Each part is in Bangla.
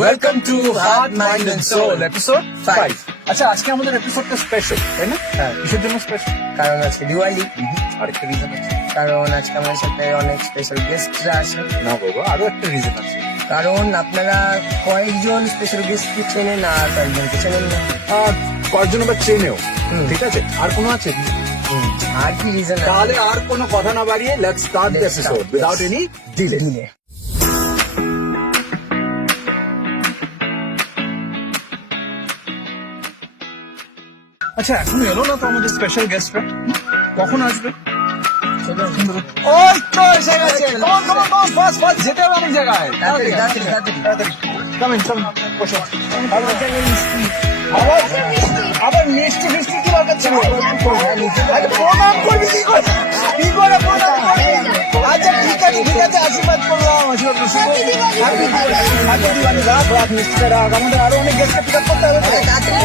Welcome to heart mind and soul episode 5। আচ্ছা, আজকে আমাদের এপিসোডটা স্পেশাল, তাই না? হ্যাঁ, কিসের জন্য স্পেশাল? কারণ আজকে দিওয়ালি। আরেকটা রিজন আছে? কারণ আজকে আমাদের সাথে অনেক স্পেশাল গেস্টরা আসে। না বাবা, আরো একটা রিজন আছে। কারণ আপনারা কয়েকজন স্পেশাল গেস্টকে চেনেন আর কয়েকজনকে চেনেন না। কয়েকজন আবার চেনেও, হুম। ঠিক আছে। আর কোনো আছে? আর কি রিজন? তাহলে আর কোনো কথা না বাড়িয়ে let's start the episode without any delay. আচ্ছা, এখন এলো না তো আমাদের স্পেশাল গেস্টরা, কখন আসবে? ওই তো এসে গেছে। ফাস্ট ফাস্ট যেতে হবে অনেক জায়গায়। তাড়াতাড়ি কামিং বসো। আবার মিষ্টি ফিষ্টি কি দরকার ছিল? আরে প্রণাম করবি কি করে? কি করে প্রণাম করবি? আচ্ছা ঠিক আছে, আশীর্বাদ করলাম। হ্যাপি দিওয়ালি। রাত মিষ্টিটা রাখ, আমাদের আরো অনেক গেস্টকে পিক আপ করতে হবে।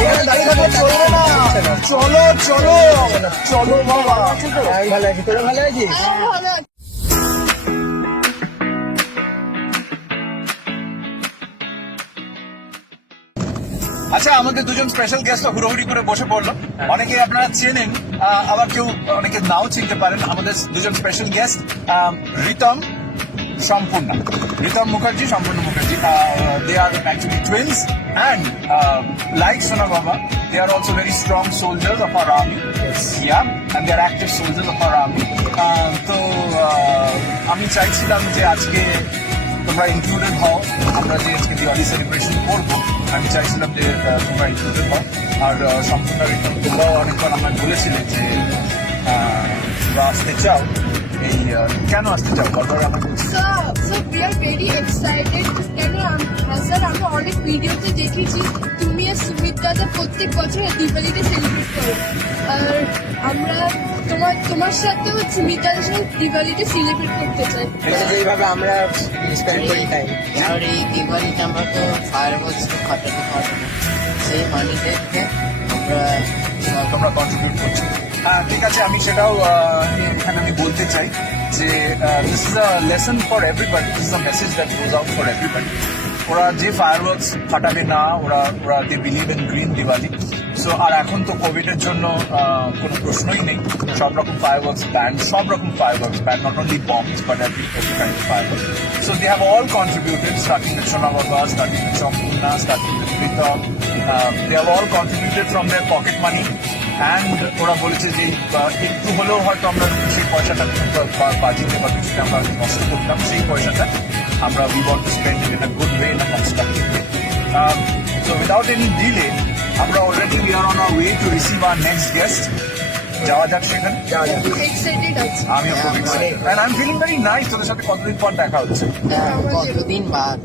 এখানে দাঁড়িয়ে থাকলে চলবে না। চলো বাবা। আমি ভালো আছি, তোরা ভালো আছিস? আচ্ছা, আমাদের দুজন স্পেশাল গেস্ট হুড়োহুড়ি করে বসে পড়লো। অনেকে আপনারা চেনেন, আবার কেউ অনেকে নাও চিনতে পারেন। আমাদের দুজন স্পেশাল গেস্ট রিতম মুখার্জি, সম্পূর্ণ মুখার্জি। দে আর অ্যাকচুয়ালি টুইন্স অ্যান্ড লাইক সোনা বাবা, they are also very strong soldiers of our army. Yeah, and they are active soldiers of our army. তো আমি চাইছিলাম যে আজকে তোমরা ইনক্লুডেড হও। আমরা যে আজকে দিওয়ালি সেলিব্রেশন করবো, আমি চাইছিলাম যে তোমরা ইনক্লুডেড হও। আর সম্পূর্ণ তোমরাও অনেকবার আমায় বলেছিলে যে তোমরা আসতে চাও। এই কেন আসতে চাও বারবার আমার বলছি? So we are very excited. কেন স্যার, আমরা অনেক ভিডিওতে দেখেছি তুমি আর সুমিত দাদা প্রত্যেক বছর দিওয়ালিতে সেলিব্রেট করো। আর আমরা তোমার সাথেও সুমিত দাদার সাথে দিওয়ালিতে সেলিব্রেট করতে চাই। এইভাবে আমরা স্পেন্ড করি টাইম। আর এই দিওয়ালিতে আমরা তো ফায়ারওয়ার্কস তো ফাটাতে পারবো না, সেই মানিদেরকে তোমরা কন্ট্রিবিউট করছো। হ্যাঁ, ঠিক আছে, আমি সেটাও এখানে আমি বলতে চাই যে this is a lesson for everybody, this is a message that goes out for everybody. ওরা যে ফায়ারওয়ার্কস ফাটাবে না, ওরা they believe in green Diwali. So আর এখন তো কোভিড এর জন্য কোনো প্রশ্নই নেই, সব রকম fireworks ban, not only bombs but every kind of fireworks. So they have all contributed, starting with Sona Baba, starting with Sampurna, starting with Pritam. They have all contributed from their pocket money. And ওরা বলেছে যে একটু হলেও হয়তো আমরা সেই পয়সাটা বাজিতে বা কিছুতে আমরা নষ্ট করতাম, সেই পয়সাটা আমরা we want to spend in a good way, in a constructive way. So without any delay আমরা already we are on our way to receive our next guest. যাওয়া যাক সেখানে। এক্সাইটেড আছি। আমিও খুব excited and I am feeling very nice. তোদের সাথে কতদিন পর দেখা হচ্ছে। কতদিন বাদ।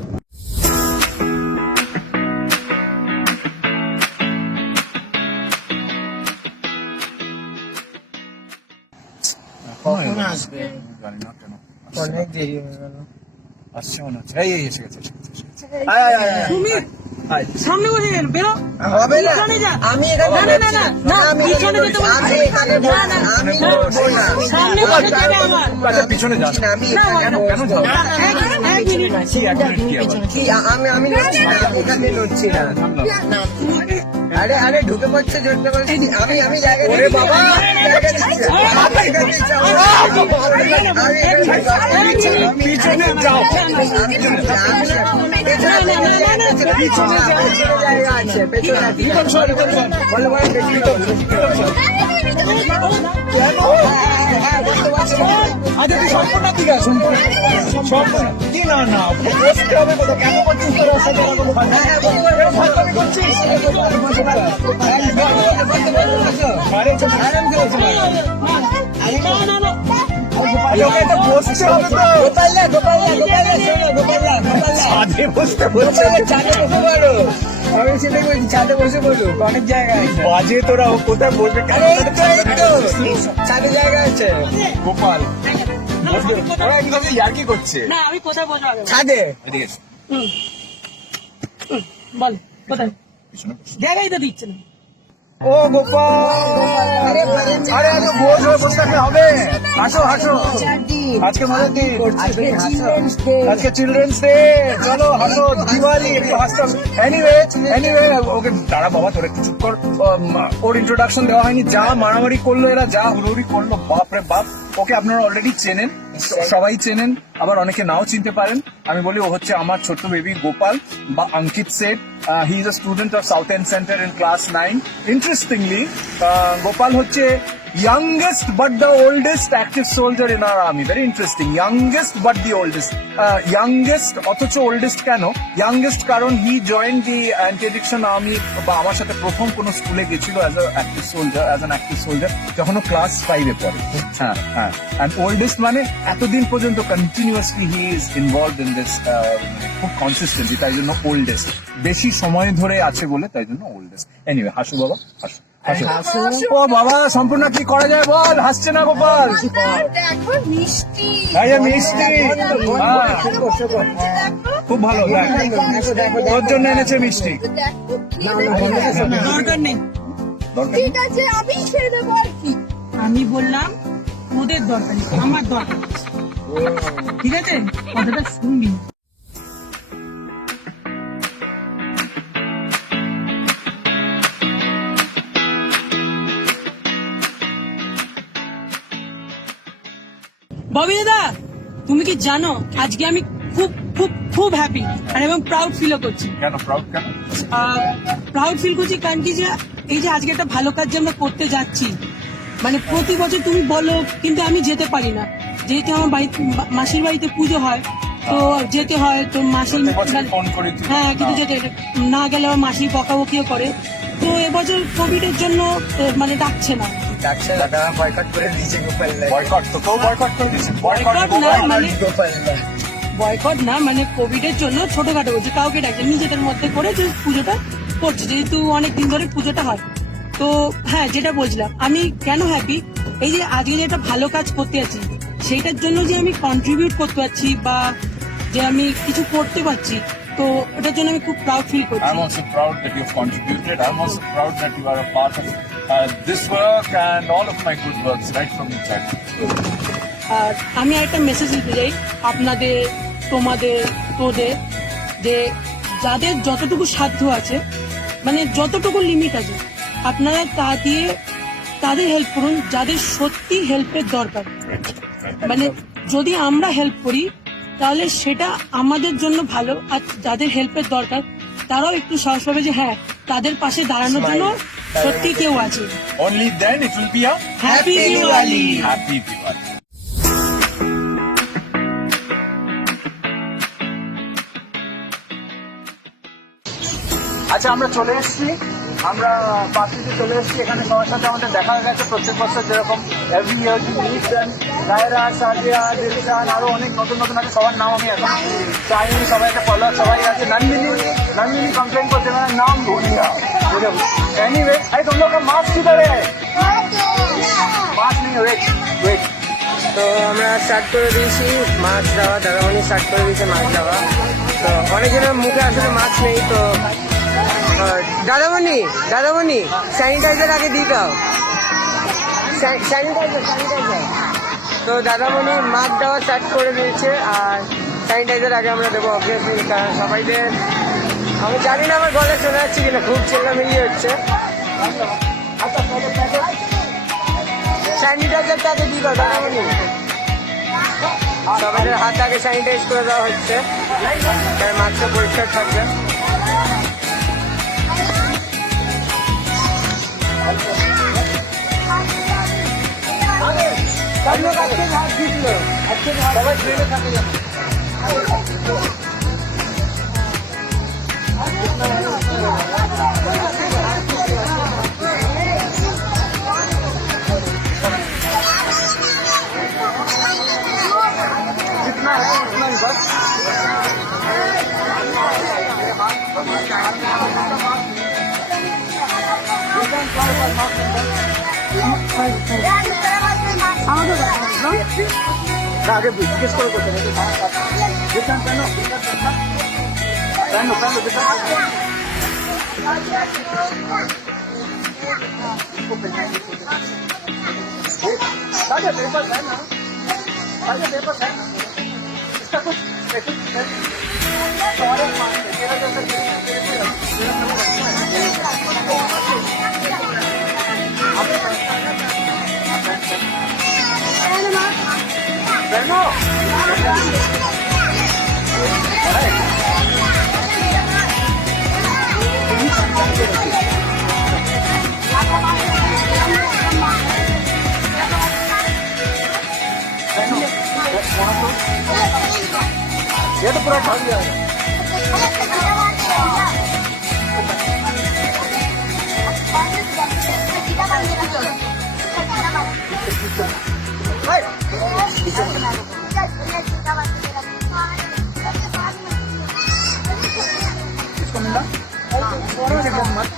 কখন আসবে? জানি না কেন অনেক দেরি হয়ে গেল। আসছে মনে হচ্ছে। এই এসে গেছে। সামনে বসে গেল, বেরো। হবে না, পিছনে যা। আমি এখানে না, না, না, না, আমি পিছনে যেতে বলছি। আমি এখানে বসবো না, আমি বসবো না। সামনে বসে যাবে আমার। আচ্ছা, পিছনে যান। আমি না, এখানে কেন যাও? এক মিনিট। কি এক মিনিট কি আবার? কি আমি নড়ছি না, এখানে নড়ছি না। আরে ঢুকে পড়ছে, জড়তে পারছি। আমি জায়গা ওরে দিচ্ছি। বাবা। জায়গা দিচ্ছি। আমি জায়গা দিচ্ছি। পিছনে যাও। জায়গা আছে, পেছনে আছে। বলো, আচ্ছা, তুই সম্পূর্ণ ঠিক আছে। সম্পূর্ণ কি? না না, বসতে হবে কোথাও? কেন করছিস তোর সাথে এরকম ফাজলামি করছিস? আরে ছোট আরাম করে বসে। আরে ওকে তো বসতে হবে তো। ছাদে বসতে বলছে। ছাদে বসে পড়ো। আমি সেটাই বলছি, ছাদে বসে পড়ো, অনেক জায়গা আছে। বাজে তোরা কোথায় বসবে? আরে এই তো ছাদে জায়গা আছে। গোপাল ওরা একদম ইয়ার্কি করছে। না, আমি কোথায় বসবো আগে? ছাদে এদিকে এসো। বল, কোথায়? পিছনে বসো। জায়গাই তো দিচ্ছে না। ও গোপাল, আরে আরে এত বোঝ হয়ে বসে থাকলে হবে? হাসো হাসো, আজকে মজার দিন, আজকে চিলড্রেন্স ডে। আজকে চিলড্রেন্স ডে, চলো হাসো, দিওয়ালি, একটু হাসতাম। এনিওয়ে ওকে দাঁড়া বাবা, তোর একটু চুপ কর। ওর ইন্ট্রোডাকশন দেওয়া হয়নি, যা মারামারি করলো এরা, যা হুড়োহুড়ি করলো, বাপ রে বাপ। ওকে আপনারা অলরেডি চেনেন, সবাই চেনেন, আবার অনেকে নাও চিনতে পারেন। আমি বলি ও হচ্ছে আমার ছোট্ট বেবি গোপাল বা Ankit Sett. He is a student of South End Centre in class 9। Interestingly Gopal হচ্ছে youngest but the oldest active soldier in our army. Very interesting. Youngest but the oldest. Youngest অথচ oldest কেন? Youngest কারণ he joined the anti-addiction army বা আমার সাথে প্রথম কোন স্কুলে গেছিল as an active soldier যখন ও ক্লাস 5 এ পড়ে। হ্যাঁ। And oldest মানে এতদিন পর্যন্ত continuously he is involved in this খুব consistently, তাই জন্য oldest। বেশি সময় ধরে আছে বলে তাই জন্য oldest। Anyway, হাসু বাবা, হাসু। ও বাবা, সম্পূর্ণ কি করা যায় বল, হাসছে না গোপাল। দেখো মিষ্টি, এই যে মিষ্টি, হ্যাঁ, খুব ভালো, তোর জন্য এনেছে মিষ্টি। দেখো কি দরকার নেই। দরকার ঠিক আছে, আমি খেয়ে নেবো আর কি। আমি বললাম ওদের দরকার নেই, আমার দরকার আছে। ঠিক আছে, কথাটা শুনবি। ববি দাদা, তুমি কি জানো আজকে আমি খুব খুব খুব হ্যাপি আর এবং প্রাউড ফিলও করছি। কেন প্রাউড কেন? প্রাউড ফিল করছি কারণ কি যে এই যে আজকে একটা ভালো কাজ যে আমরা করতে যাচ্ছি, মানে প্রতি বছর তুমি বলো কিন্তু আমি যেতে পারি না, যেহেতু আমার বাড়িতে মাসির বাড়িতে পুজো হয় তো যেতে হয়, তো মাসির ফোন করি তুই। হ্যাঁ কিন্তু যেতে না গেলে আমার মাসির বকাবকিও করে। তো এবছর কোভিড এর জন্য মানে ডাকছে না। ডাক্তার দাদা বয়কট করে দিয়েছে গোপাল দা। বয়কট তো কেউ বয়কট করে দিয়েছে। Boycott না, মানে গোপাল দা বয়কট না, মানে কোভিড এর জন্য ছোটখাটো বলছে, কাউকে ডাকে নিজেদের মধ্যে করে যে পুজোটা করছে, যেহেতু অনেক দিন ধরে পুজোটা হয়। তো হ্যাঁ, যেটা বলছিলাম, আমি কেন হ্যাপি, এই যে আজকে যে একটা ভালো কাজ করতে যাচ্ছি সেইটার জন্য যে আমি কন্ট্রিবিউট করতে পারছি বা যে আমি কিছু করতে পারছি, তো ওটার জন্য আমি খুব প্রাউড ফিল করছি। I'm also proud that you've contributed. I'm also proud that you are a part of this work and all of my good works right from the childhood. আর আমি একটা মেসেজ দিতে চাই আপনাদের, তোমাদের, তোদের, যে যাদের যতটুকু সাধ্য আছে, মানে যতটুকু লিমিট আছে, আপনারা তা দিয়ে তাদের হেল্প করুন যাদের সত্যি হেল্পের দরকার। মানে যদি আমরা হেল্প করি তাহলে সেটা আমাদের জন্য ভালো, আর যাদের হেল্পের দরকার তারাও একটু সাহস পাবে যে হ্যাঁ, তাদের পাশে দাঁড়ানোর জন্য সত্যি কেউ আছে। Only then it will be a happy Diwali. happy Diwali. আচ্ছা, আমরা চলে এসেছি, আমরা পার্টিতে চলে এসেছি। এখানে সবার সাথে আমাদের দেখা হয়ে গেছে প্রত্যেক বছর যেরকম এভরি ইয়ার মিট দেন। রায়রা, সাদিয়া, দিলশান, আরো অনেক নতুন নতুন আছে, সবার নাম আমি এখন চাইনি, সবাই একটা ফলোয়ার সবাই আছে। नंदिनी कंप्लेन करते मेरा नाम भूल गया। एनीवे, अरे तुम लोग का मास्क किधर है? मास्क नहीं, वेट। তো আমরা স্টার্ট করে দিয়েছি মাছ দেওয়া, দাদামণি স্টার্ট করে দিয়েছে মাছ দেওয়া। তো অনেকজনের মুখে আসলে মাছ নেই, তো দাদামণি স্যানিটাইজার আগে দিয়ে দাও, স্যানিটাইজার। তো দাদামণি মাছ দেওয়া স্টার্ট করে দিয়েছে, আর স্যানিটাইজার আগে আমরা দেবো অবভিয়াসলি, কারণ সবাইদের, আমি জানি না আমার গলা শোনা যাচ্ছে কিনা, খুব চেল্লামিলি হচ্ছে। স্যানিটাইজারটা আগে দিয়ে দাও দাদামণি, সবাইদের হাত আগে স্যানিটাইজ করে দেওয়া হচ্ছে, তাই মাছটা পরিষ্কার থাকবে। সবাই ট্রেনে থাকে जितना है उतना ही बस। आगे किसको पहनो ये तो पूरा ढक जाएगा। इसको मिला मत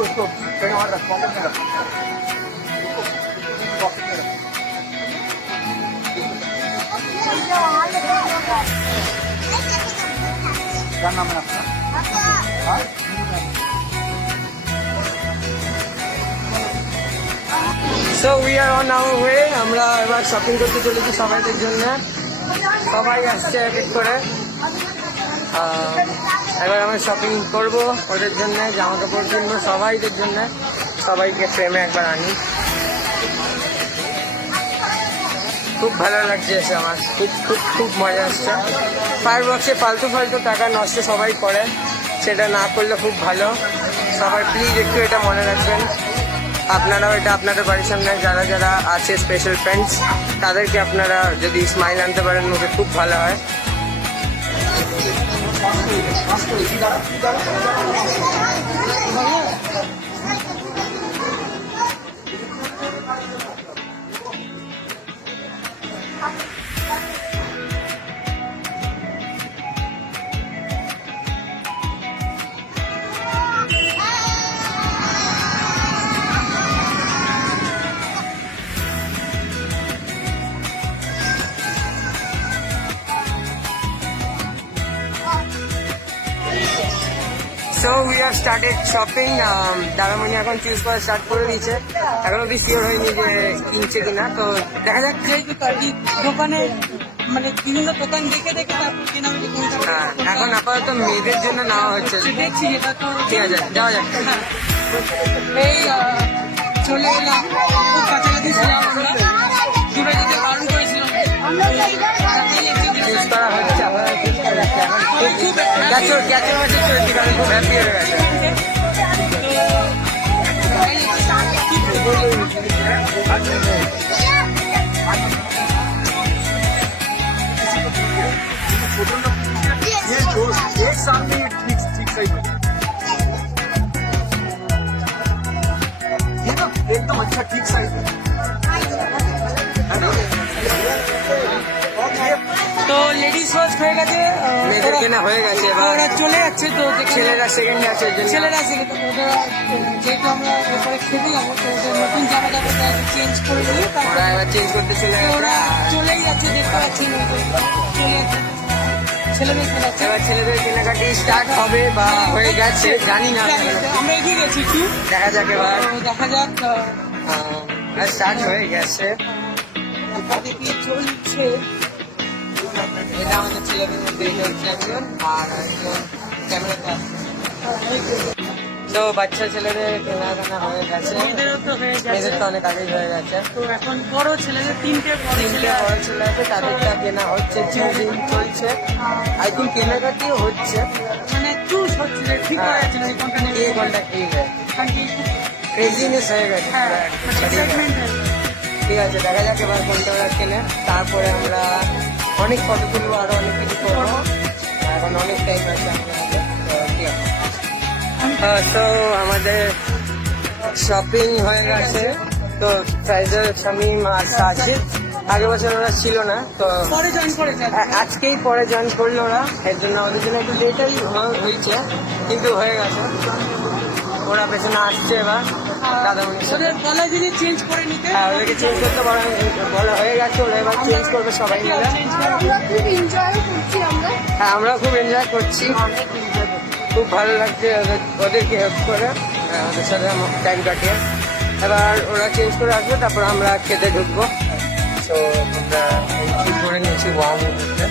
उसको कहीं और रख, पॉकेट में रख। पॉकेट में रख। क्या नाम है आपका? हाँ? So we are on our way. আমরা এবার শপিং করতে চলেছি সবাইদের জন্য। সবাই আসছে এক এক করে। এবার আমরা শপিং করব ওদের জন্য, জামা কাপড় কিনবো সবাইদের জন্য, সবাইকে ফ্রেমে একবার আনি। খুব ভালো লাগছে এসে আমার, খুব খুব খুব মজা আসছে। ফায়ার বক্সে ফালতু ফালতু টাকা নষ্ট সবাই করে, সেটা না করলে খুব ভালো। সবাই প্লিজ একটু এটা মনে রাখবেন। আপনারাও এটা আপনাদের বাড়ির সামনে যারা যারা আছে স্পেশাল ফ্রেন্ডস, তাদেরকে আপনারা যদি স্মাইল আনতে পারেন মুখে, খুব ভালো হয়। So we have started shopping. দাদামণি এখন চুজ করা স্টার্ট করে দিয়েছে। এখন অব্দি শিওর হয়নি যে কিনছে কিনা, তো দেখা যাক। যেহেতু তারই দোকানে মানে বিভিন্ন দোকান দেখে দেখে তারপর কেনাকাটি করতে হবে। হ্যাঁ, এখন আপাতত মেয়েদের জন্য নেওয়া হচ্ছে। দেখছি এটা তো ঠিক আছে, যাওয়া যাক। হ্যাঁ। এই চলে এলাম, খুব কাছাকাছি ছিলাম আমরা, দূরে যেতে বারণ করেছিলাম। চুজ করা হচ্ছে, আপনারা চুজ করে রাখছে। এখন ক্যাচের মাঝে চলেছি, কারণ খুব হ্যাপি হয়ে গেছে। एक साल में ये ठीक सही हो ये ना एकदम अच्छा ठीक साइज है ना? তো লেডিস ফার্স্ট হয়ে গেছে, মেয়েদের কেনা হয়ে গেছে, এবার ওরা চলে যাচ্ছে। তো যেখানে ছেলেরা সেকেন্ডে আছে, ওর জন্য। ছেলেরা আছে, তো ওরা যেহেতু আমরা এরপরে খেতে যাবো, তো ওদের নতুন জামা কাপড় চেঞ্জ করে নিয়ে ওরা তারপরে এবার চেঞ্জ করতে চলে তো গেছে। ওরা চলেই যাচ্ছে, দেখতে পাচ্ছি না, তো চলে যাচ্ছে। ছেলেদের খেলাচ্ছে, এবার ছেলেদের কেনাকাটি স্টার্ট হবে বা হয়ে গেছে জানি না, আমরা এগিয়ে গেছি একটু। দেখা যাক এবার। তো দেখা যাক, স্টার্ট হয়ে গেছে। দেখি চলছে। এটা আমাদের ছেলেদের মধ্যে এটা হচ্ছে একজন, আর একজন ক্যামেরাটা। তো বাচ্চা ছেলেদের কেনাকাটা হয়ে গেছে, মেয়েদেরও তো হয়ে মেয়েদের গেছে। তো অনেক আগেই হয়ে গেছে। তো এখন বড় ছেলেদের তিনটে বড় ছেলে তিনটে বড় ছেলে আছে, তাদেরটা কেনা হচ্ছে, চুজিং চলছে, আই থিঙ্ক কেনাকাটিও হচ্ছে। মানে চুজ হচ্ছে, ঠিক হয়ে যাচ্ছে না কোনটা নেবে। এই ঘন্টা ঠিক আছে, কারণ কি ক্রেজিনেস হয়ে গেছে। হ্যাঁ, ঠিক আছে। excitement হয়ে গেছে। ঠিক আছে, দেখা যাক এবার কোনটা ওরা কেনে। তারপরে আমরা অনেক ফটো তুলবো, আরো অনেক কিছু করবো। এখন অনেক টাইম আছে আমাদের। তো ঠিক আছে। তো আমাদের শপিং হয়ে গেছে। তো ফাইজাল, শামীম আর সাজিদ আগের বছর ওরা ছিল না, তো পরে জয়েন করেছে। আজকেই পরে জয়েন করলো ওরা। এর জন্য আমাদের জন্য একটু লেটাই হয়েছে, কিন্তু হয়ে গেছে। ওরা পেছনে আসছে এবার দাদামণির সাথে। ওদের গলায় যদি চেঞ্জ করে নিতে, হ্যাঁ, ওদেরকে চেঞ্জ করতে বলা হয়ে গেছে, ওরা এবার চেঞ্জ করবে সবাই মিলে। চেঞ্জ করে আমরা খুব এনজয় করছি আমরা। হ্যাঁ, আমরা খুব এনজয় করছি, খুব ভালো লাগছে ওদেরকে হেল্প করে। ওদের সাথে টাইম কাটিয়ে এবার ওরা চেঞ্জ করে আসবে, তারপর আমরা খেতে ঢুকবো। তো আমরা এন্ট্রি করে নিয়েছি ওয়ার্ম করতে।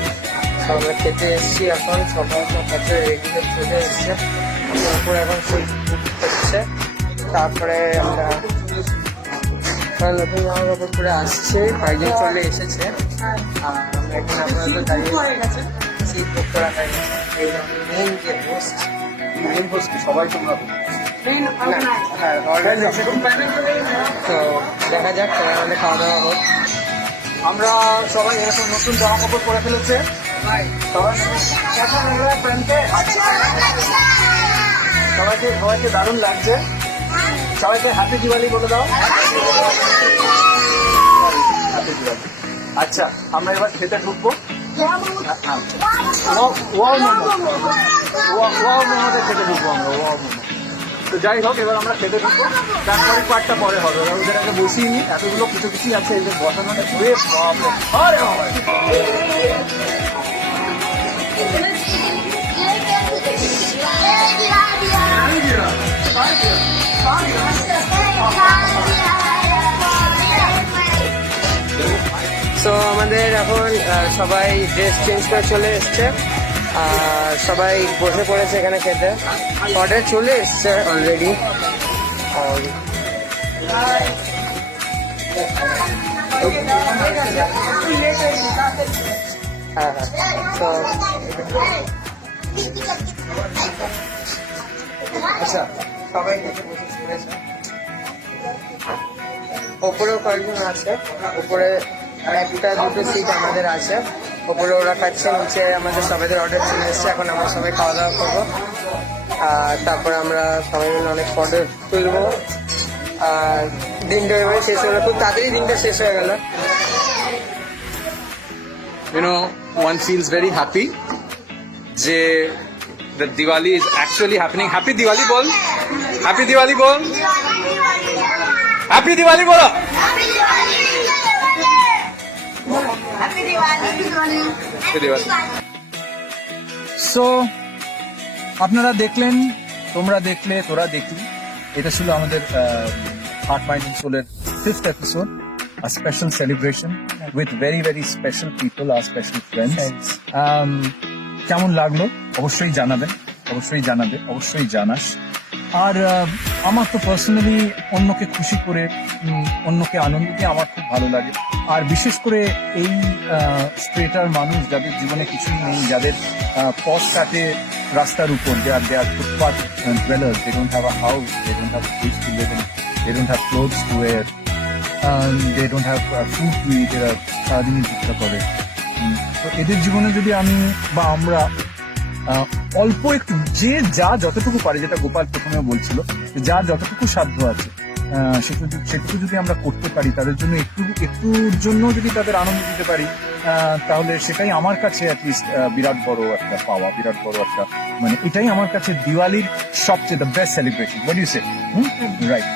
তো আমরা খেতে এসেছি, এখন সবাই সব কাছে রেডি হয়ে চলে এসছে। তারপর এখন হচ্ছে, তারপরে আমরা নতুন জামা কাপড় পরে আসছে, কয়েকজন চলে এসেছে। আর আমরা এখানে আপনাদের দাঁড়িয়ে সিট বুক করা হয়ে গেছে। এই মেন যে হোস্ট, মেন হোস্ট সবাই তোমরা হ্যাঁ অলরেডি। তো দেখা যাক সবাই আমাদের খাওয়া দাওয়া হোক। আমরা সবাই এরকম নতুন জামা কাপড় পরে ফেলেছে। সবাইকে সবাইকে দারুণ লাগছে। সবাইকে হ্যাপি দিওয়ালি বলে দাও। হ্যাপি দিওয়ালি। আচ্ছা, আমরা এবার খেতে ঢুকবো। ওয়াও মোমোতে খেতে ঢুকবো আমরা, ওয়াও মোমো। তো যাই হোক, এবার আমরা খেতে ঢুকবো। তারপরে পার্টটা পরে হবে, ওদের আগে বসিয়ে নি। এতগুলো কিছু কিছুই আছে, এদের বসানোটা ঘুরে আরে বাবা। তো আমাদের এখন সবাই ড্রেস চেঞ্জ করে চলে এসছে, আর সবাই বসে পড়েছে এখানে খেতে। অর্ডার চলে এসছে অলরেডি। হ্যাঁ তো আচ্ছা, সবাই খেতে বসে চলেছে। ওপরেও কয়েকজন আছে, উপরে একটা দুটো সিট আমাদের আছে। ওপরে ওরা খাচ্ছে, নিচে আমাদের সবাইদের অর্ডার চলে এসছে। এখন আমরা সবাই খাওয়া দাওয়া করবো, আর তারপরে আমরা সবাই মিলে অনেক ফটো তুলবো। আর দিনটা এবারে শেষ হলো, খুব তাড়াতাড়ি দিনটা শেষ হয়ে গেল। You know, one feels very happy যে the Diwali is actually happening. Happy Diwali bol. Happy Diwali bol. Happy Diwali bolo. Happy Diwali. So আপনারা দেখলেন, তোমরা দেখলে, তোরা দেখলি। এটা ছিল আমাদের হার্ট মাইন্ড এন্ড সোলের 5th episode, a special celebration with very very special people, our special friends. কেমন লাগলো অবশ্যই জানাবেন, অবশ্যই জানাবে, অবশ্যই জানাস। আর আমার তো পার্সোনালি অন্যকে খুশি করে, অন্যকে আনন্দ দিয়ে আমার খুব ভালো লাগে। আর বিশেষ করে এই স্ট্রেটার মানুষ যাদের জীবনে কিছুই নেই, যাদের পথ কাটে রাস্তার উপর, they are footpath dwellers, they don't have a house, they don't have a place to live in, they don't have clothes to wear, they don't have food to eat, এরা সারাদিনই ভিক্ষা করে। তো এদের জীবনে যদি আমি বা আমরা অল্প একটু, যে যা যতটুকু পারে, যেটা গোপাল প্রথমে বলছিল, যা যতটুকু সাধ্য আছে সেটুকু যদি আমরা করতে পারি, তাদের জন্য একটুর জন্য যদি তাদের আনন্দ দিতে পারি, তাহলে সেটাই আমার কাছে অ্যাটলিস্ট বিরাট বড় একটা পাওয়া, বিরাট বড় একটা, মানে এটাই আমার কাছে দিওয়ালির সবচেয়ে the best celebration. What you say? Right,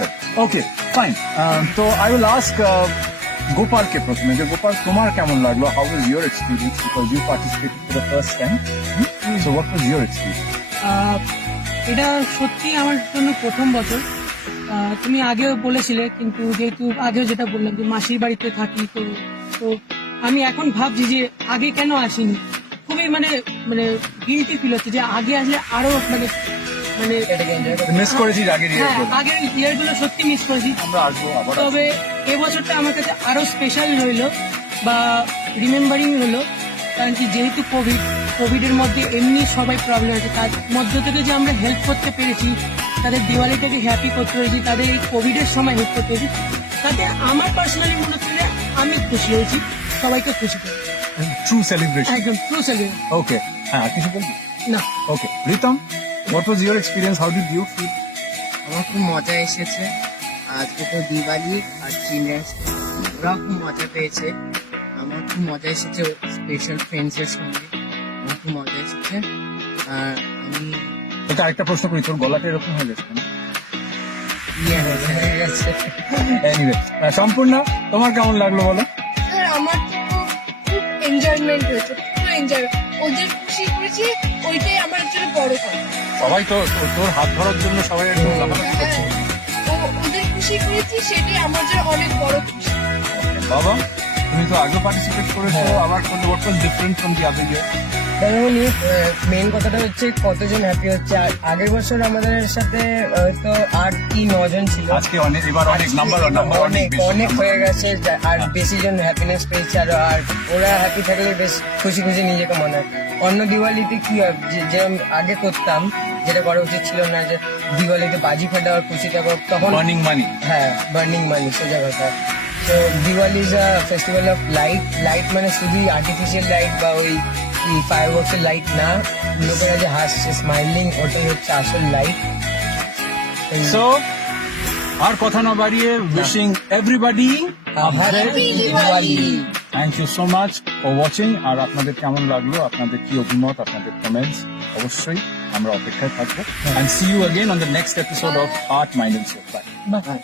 okay, fine. তো আই উইল আস্ক গোপালকে প্রথমে, যে গোপাল তোমার কেমন লাগলো? How was your experience? Because you participated for the first time, so what was your experience? এটা সত্যি আমার জন্য প্রথম বছর। তুমি আগেও বলেছিলে, কিন্তু যেহেতু আগেও যেটা বললাম যে মাসির বাড়িতে থাকি, তো আমি এখন ভাবছি যে আগে কেন আসিনি। খুবই মানে গিলটি ফিল হচ্ছে যে আগে আসলে আরো মানে মিস করেছি আগের ইয়ারগুলো। আগের ইয়ারগুলো সত্যি মিস করেছি। আমরা আসবো আবার। তবে এবছরটা আমার কাছে আরো স্পেশাল রইলো বা রিমেম্বারিং হলো, কারণ কি যেহেতু কোভিডের মধ্যে এমনি সবাই প্রবলেম আছে, তার মধ্য থেকে যে আমরা হেল্প করতে পেরেছি, তাদের দিওয়ালিটাকে হ্যাপি করতে পেরেছি, তাদের এই কোভিডের সময় হেল্প করতে পেরেছি, তাতে আমার পার্সোনালি মনে হচ্ছে যে আমি খুশি হয়েছি, সবাইকে খুশি করি। ট্রু সেলিব্রেশন, একদম ট্রু সেলিব্রেশন। ওকে, হ্যাঁ, কিছু বলবো না, okay. Ritam, what was your experience? How did you feel? আমার খুব মজা এসেছে। আজকে তো দিওয়ালি আর চিলড্রেন্স, ওরাও খুব মজা পেয়েছে। আমার খুব মজা এসেছে স্পেশাল ফ্রেন্ডসের সঙ্গে, আমার খুব মজা এসেছে। আর আমি এটা আরেকটা প্রশ্ন করি, তোর গলাটা এরকম হয়ে গেছে কেন? হয়ে গেছে। এনিওয়ে, সম্পূর্ণ তোমার কেমন লাগলো বলো? স্যার আমার তো খুব এনজয়মেন্ট হয়েছে, পুরো এনজয়। ওদের খুশি করেছি, ওইটাই আমার জন্য বড় কথা। সবাই তো তোর হাত ধরার জন্য সবাই একদম লাফালাফি করছে। ওদের খুশি করেছি, সেটাই আমার জন্য অনেক বড় খুশি। বাবা, তুমি তো আগে পার্টিসিপেট করেছো, আবার what was different from the other year? দাদামণি মেন কথাটা হচ্ছে কতজন হ্যাপি হচ্ছে। আর আগের বছর আমাদের সাথে তো 8 কি 9 জন ছিল, আজকে অনেক, এবার অনেক নাম্বার অনেক বেশি। অনেক হয়ে গেছে, আর বেশি জন হ্যাপিনেস পেয়েছে। আর ওরা হ্যাপি থাকলে বেশ খুশি খুশি নিজেকে মনে হয়। অন্য দিওয়ালিতে কি হয়, যেরকম আগে করতাম, যেটা করা উচিত ছিল না, যে দিওয়ালিতে বাজি ফাটা আর খুশি থাকো, তখন বার্নিং মানি। হ্যাঁ, বার্নিং মানি, সোজা কথা। তো Diwali is a festival of light. Light মানে শুধুই আর্টিফিশিয়াল লাইট বা ওই ফায়ারওয়ার্কস এর লাইট না, লোকেরা যে হাসছে, স্মাইলিং, ওটাই হচ্ছে আসল লাইট। সো আর কথা না বাড়িয়ে, wishing everybody happy Diwali. Thank you so much for watching. আর আপনাদের কেমন লাগলো, আপনাদের কি অভিমত, আপনাদের কমেন্টস অবশ্যই আমরা অপেক্ষায় থাকবো। And see you again on the next episode of heart mind and soul. Bye. By.